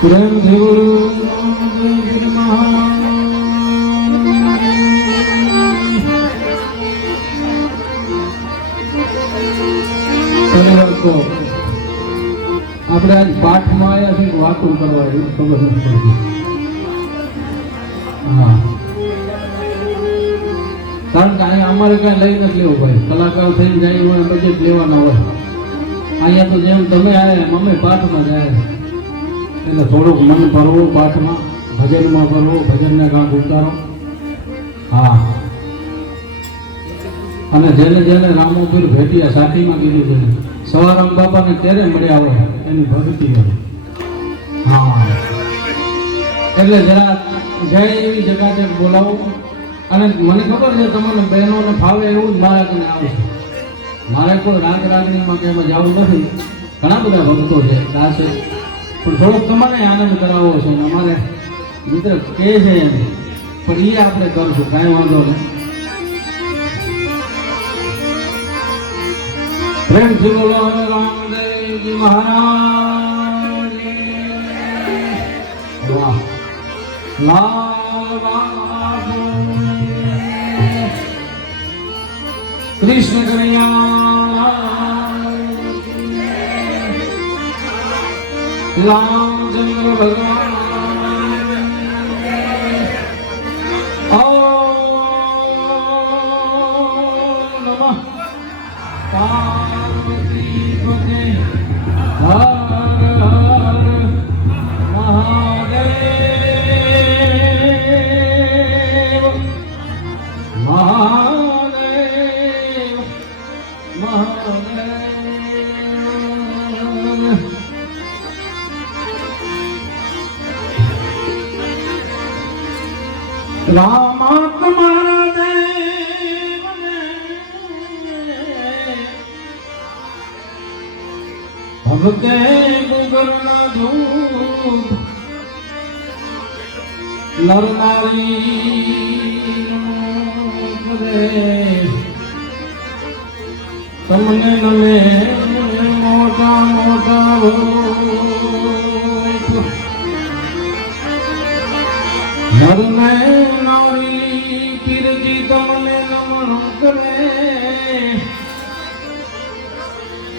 પ્રેમ દેવળું આપણે આજ પાઠમાં આવ્યા છે વાતો કરવા ખબર નથી પડતી. હા, કારણ કે અહીંયા અમારે કઈ લઈ નથી લેવું ભાઈ. કલાકાર થઈને જાય હોય બજેટ લેવાના હોય. અહીંયા તો જેમ તમે આવ્યા અમે પાઠમાં જાય એટલે થોડુંક મન ભરવું પાઠમાં, ભજનમાં ભરવું, ભજનને કાંક ઉતારો. હા, અને જેને જેને રામોપીર ભેટિયા સાટીમાં કીધું છે સવારામ બાપાને ત્યારે મળ્યા હોય એની ભક્તિ હોય. હા, એટલે જરા જય એવી જગા બોલાવો. અને મને ખબર છે તમને બહેનોને ફાવે એવું જ મારા કને આવશે. મારે કોઈ રાગ રાગણીમાં કે એમાં જવું નથી. ઘણા બધા ભક્તો છે દાસે, પણ થોડોક તમારે આનંદ કરાવવો છે. અમારે મિત્ર કહે છે એમ, પણ એ આપણે કરશું, કાંઈ વાંધો નહીં. પ્રેમથી બોલો રામદેવજી મહારાજ. વાહ, લાલ બાપુ કૃષ્ણ કનૈયા રામચંદ્ર ભગવાન. ઓ નમઃ પાર્વતી પતે હર હર મહાદેવ મહાદેવ મહાદેવ. રામા તમારા દેવને ભગતે ગુગરના ધૂપ નર નારી તમને નમે મોટા મોટા નર નારી પીરજી તમને નમન કરે.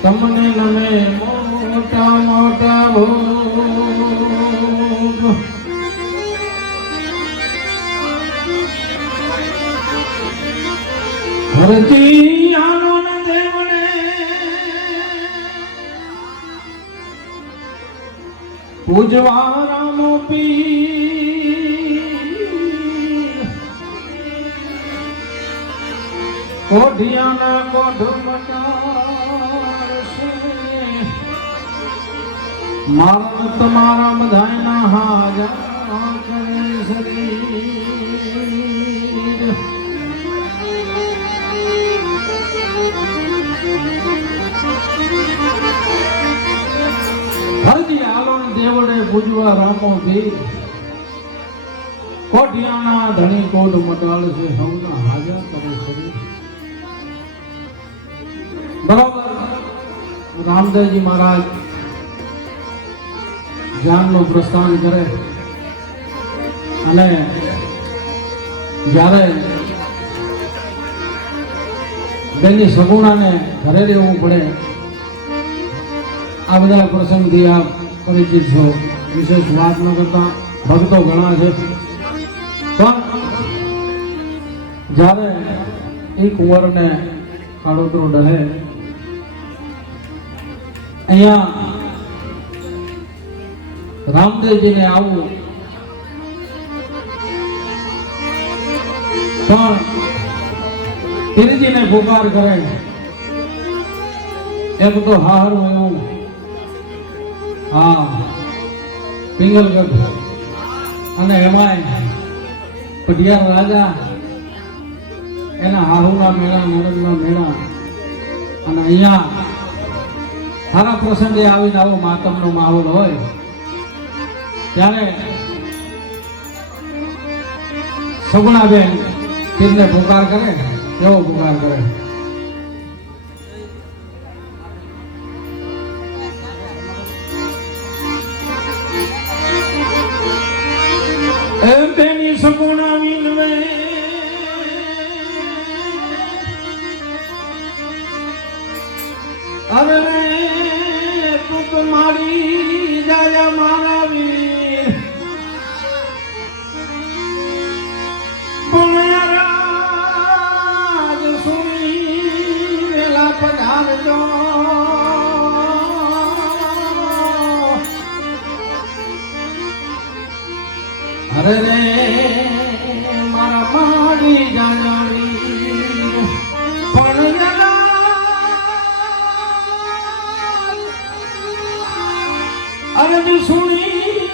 તમને નમે મોટા મોટા ભોગ. હરજી આનંદ દેવને પૂજવા રામો પીર કોઢિયાના કોઢ મટાડશે. મારા તમારા બધાના હાજર કરે શરીર. હરજી આલોન દેવડે પૂજવા રામો પીર કોઢિયાના ધણી કોઢ મટાડશે. હવના હાજર કરે શરીર. બરોબર, રામદેવજી મહારાજ જ્ઞાનનું પ્રસ્થાન કરે અને જ્યારે બેની સગુણાને ઘરે રહેવું પડે. આ બધા પ્રસંગથી આપ પરિચિત છો, વિશેષ વાત ન કરતા. ભક્તો ઘણા છે, પણ જ્યારે એ કુંવરને કાળોતરો ડહે અહીંયા રામદેવજીને આવું, પણ પીરજીને પુકાર કરે. એક તો હારું એવું, હા, પિંગલગઢ અને એમાંય પઢિયાર રાજા એના હાહુના મેળા, નણંદના મેળા. અને અહીંયા સારા પ્રસંગે આવીને આવો માતમનો માહોલ હોય ત્યારે સગુણાબેન પીરને પુકાર કરે. કેવો પુકાર કરે? તેની સગુણા વિનવે અરે તું તો મારી જાય મારા વીર પુણ્યરાજ સુણી વેલા પધારજો અરે રે મારા માડી જાણવી પણ અરજ સુણી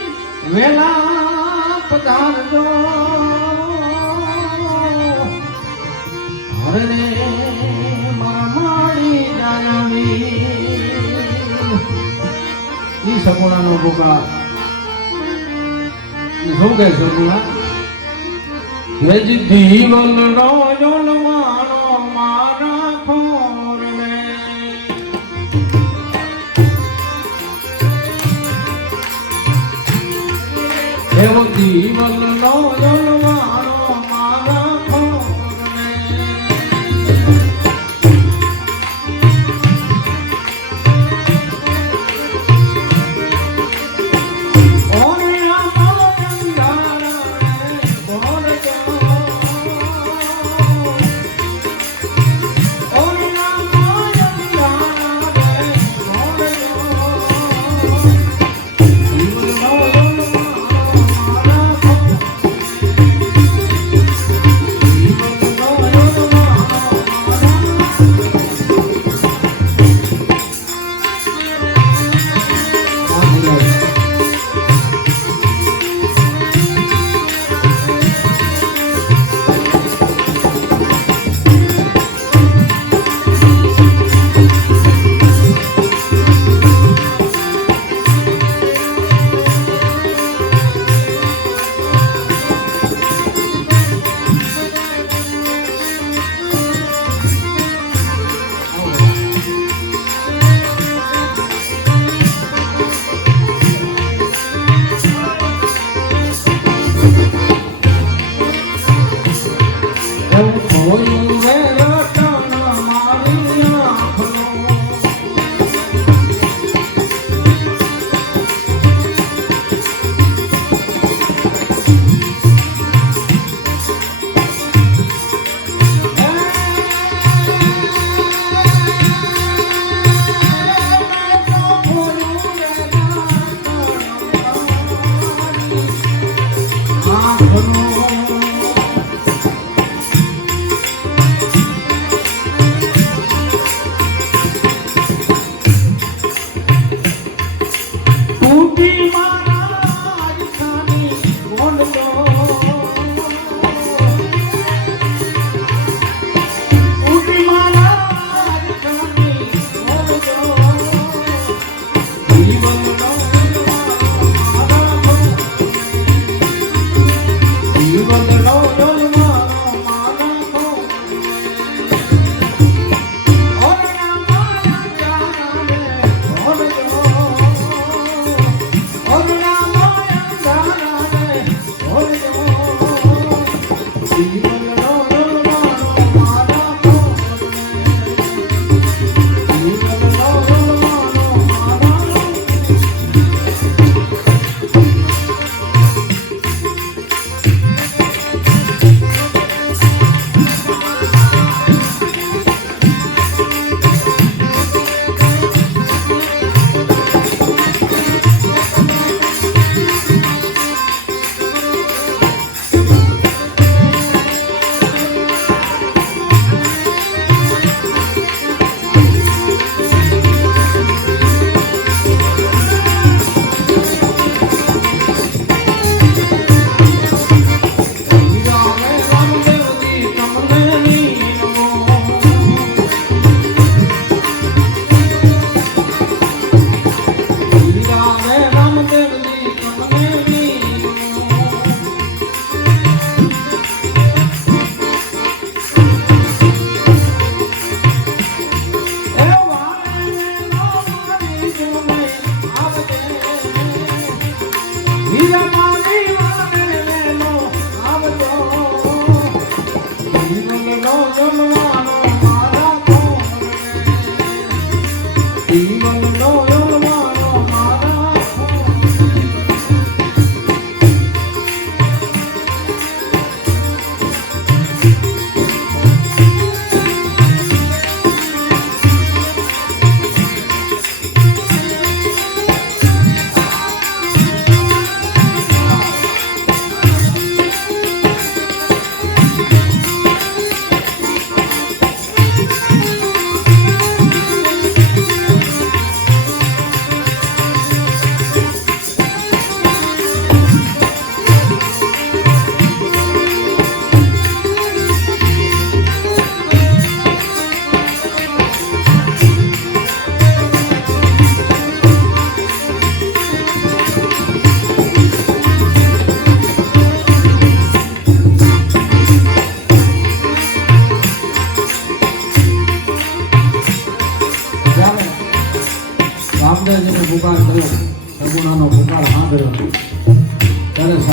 વેલા પધારજો અરે રે મારા માડી જાણવી ઈ સગુણાનો ભૂકા શું કહે સગુણા વેજ દીવલ રોયલ માનો મારા ખોર મે એવો દીવલ રોયલ માનો મારા ખોર મે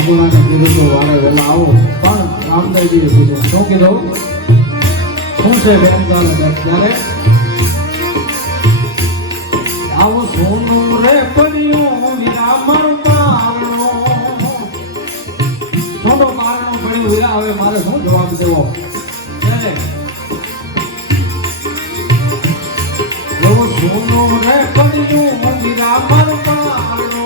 અંબુરાને કીધું તો વારે વહેલા આવો, પણ રામદેવજીએ કીધું શું કીધું? શું છે બેન તારે? ત્યારે આવું સોનું રે પડ્યું વિરામણ પારણો, સોનો પારણો પડ્યું વિરા, હવે મારે શું જવાબ દેવો? એવું સોનું રે પડ્યું વિરામણ પારણો,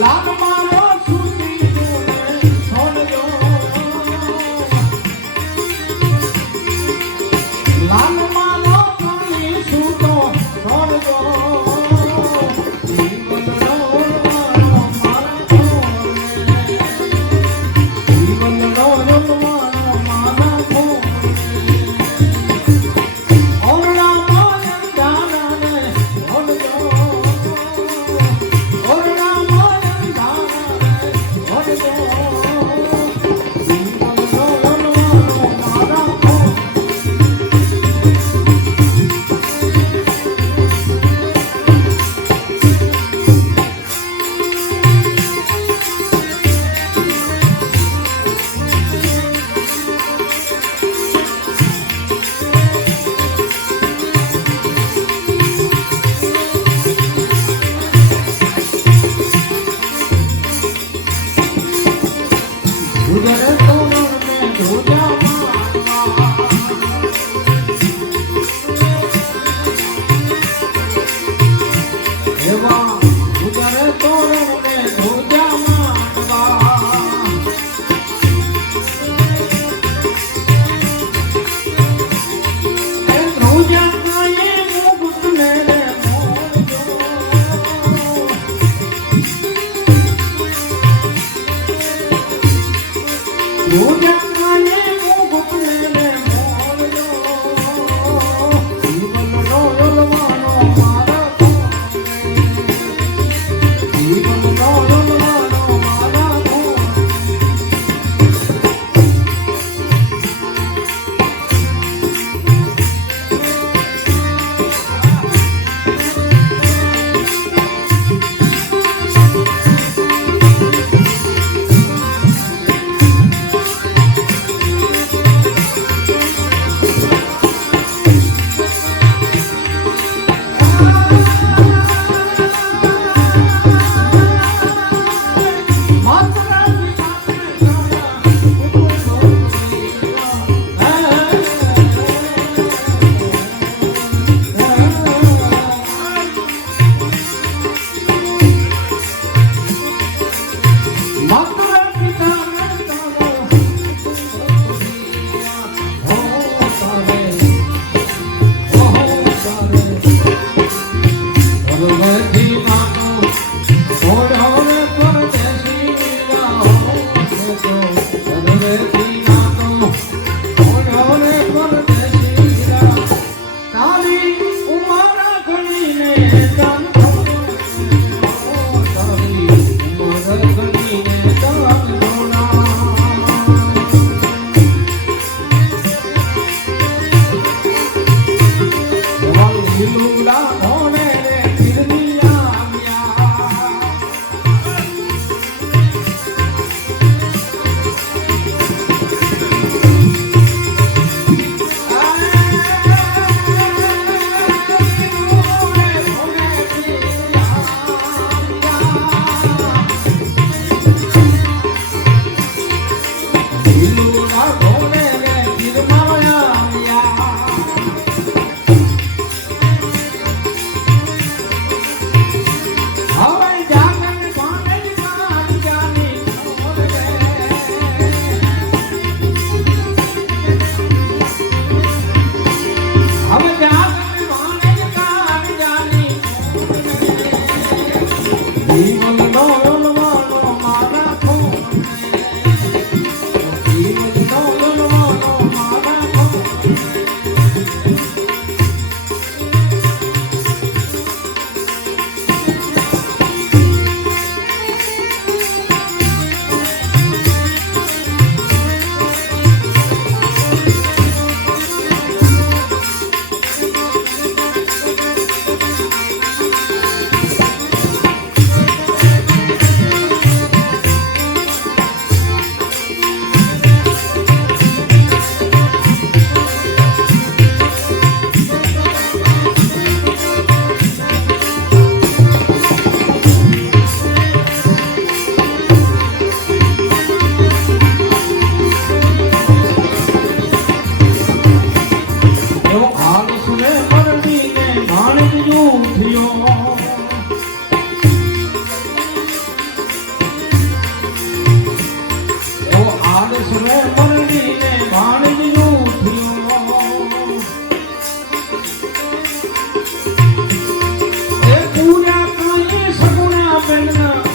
લાલ મારો સુધી છોડજો, લાલ મારો પાણી છૂટો છોડજો, જીવનનો ઓળવાળો મારા છોડને, જીવનનો ઓળવાળો મારા છોડને, ઓરડામાં અંધારાને છોડજો, ઓરડામાં અંધારાને છોડજો, જીવનનો ઓળવાળો મારા છોડને. ગુજરે તોરણ ને ધોજા મારવા, એવા ગુજરે તોરણ ને ધોજા મારવા, એ ધ્રુજા કાંઈ મુકુટને રે મોરજો, ધ્રુજા કાંઈ મુકુટને રે મોરજો, જીવનનો ઓલવાનો મારા છોડને, જીવનનો ઓલવાનો મારા છોડને. સવે પરણીને ભાણેજ ઉઠ્યો એવો આદ સવે પરણીને ભાણેજ ઉઠ્યો એ પૂરા કાંઈ સગુણા બેનના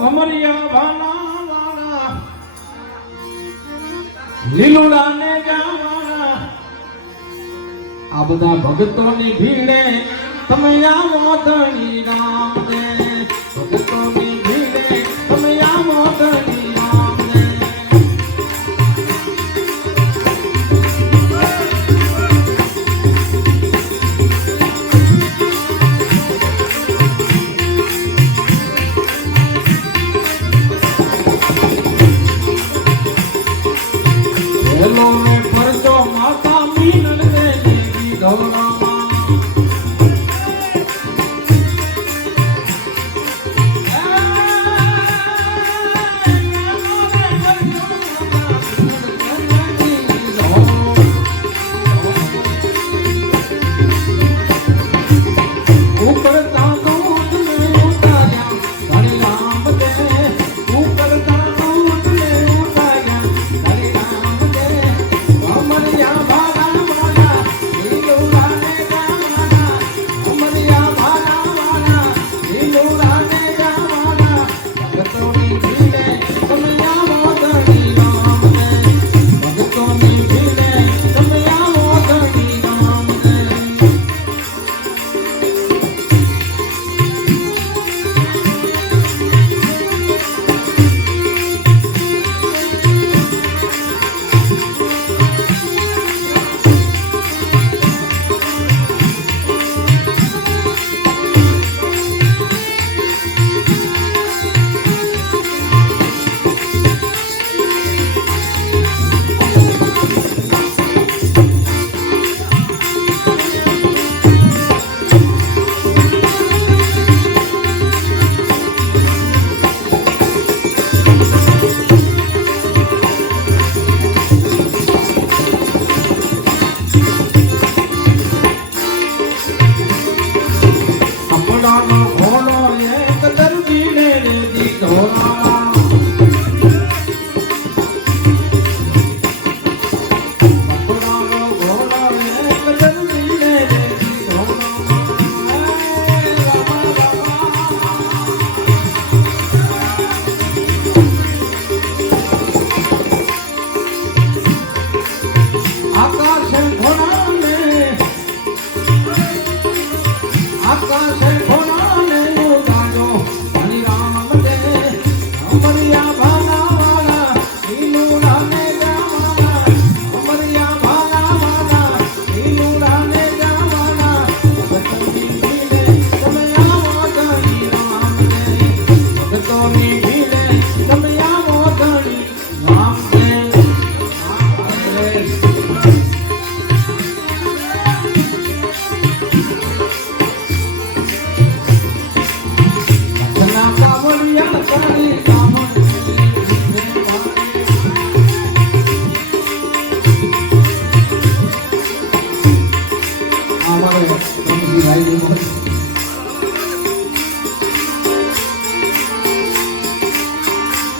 ભમરિયા ભાના વાળા લીલુડા ને ગાવાળા આ બધા ભક્તોની ભીડે તમે આવો ધણી રામ ને ભક્તોની ભીડે તમે આવો ધણી રામ ને પરચો માતા મીનલ દેવી ગૌરામા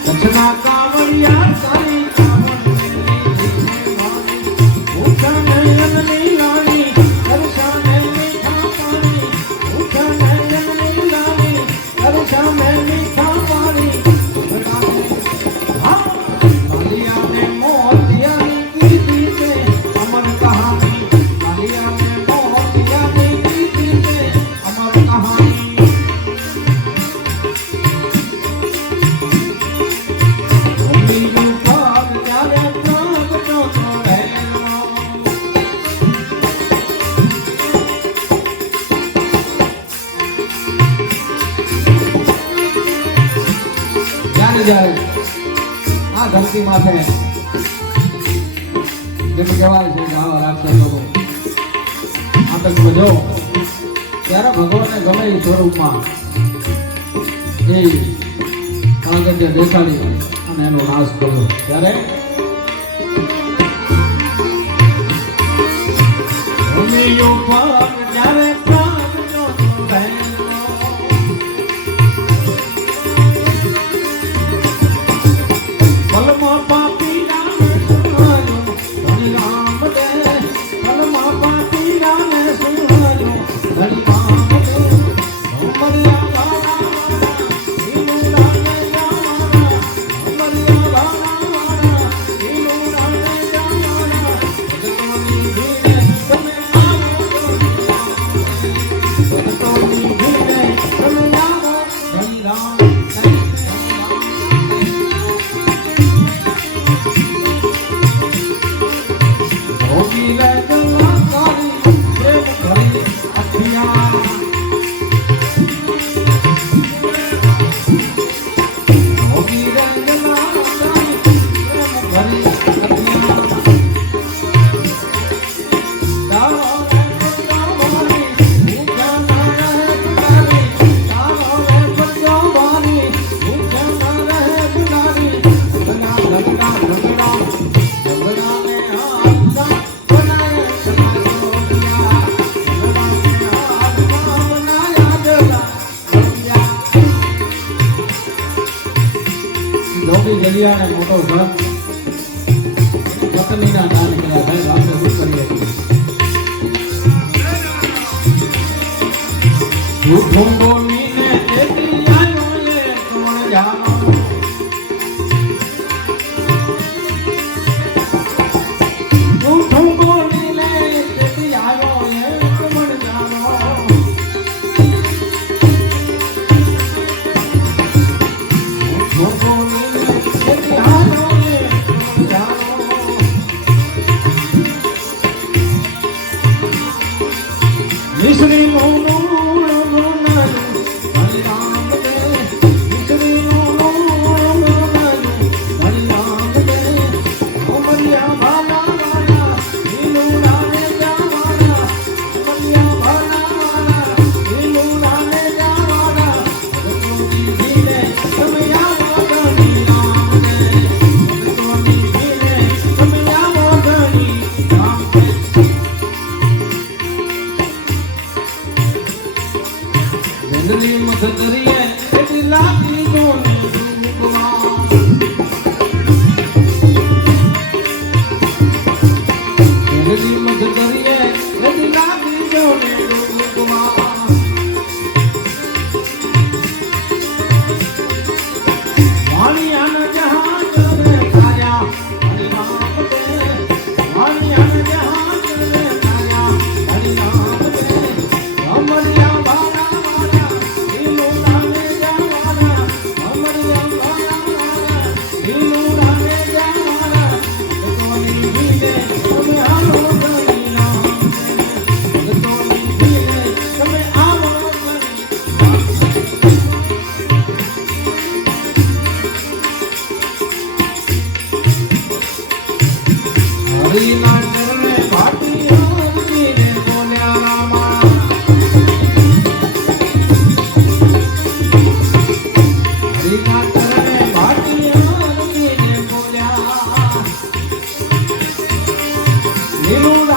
કચ્છના કાવડિયા તારી જાય આ ધરતી માથે જેમ કહેવાય છે કે આવા રાક્ષસ લોકો આતંક બધો ત્યારે ભગવાનને ગમે એ સ્વરૂપમાં એ કાગળને બેસાડી અને એનો નાશ કર્યો ત્યારે જલિયાને મોટો ઘર પત્નીના દાન કર્યા ભાઈ આપણે શું કરીએ જૂઠું બોલીને તેથી આવ્યો એ કોણ જાણો જૂઠું બોલીને તેથી આવ્યો એ કોણ જાણો જૂઠું Listening, oh, no, no, no, no. હરિના ચરણે ભાટિયા રૂકીને બોલ્યા રામા હરિના ચરણે ભાટિયા રૂકીને બોલ્યા લીલું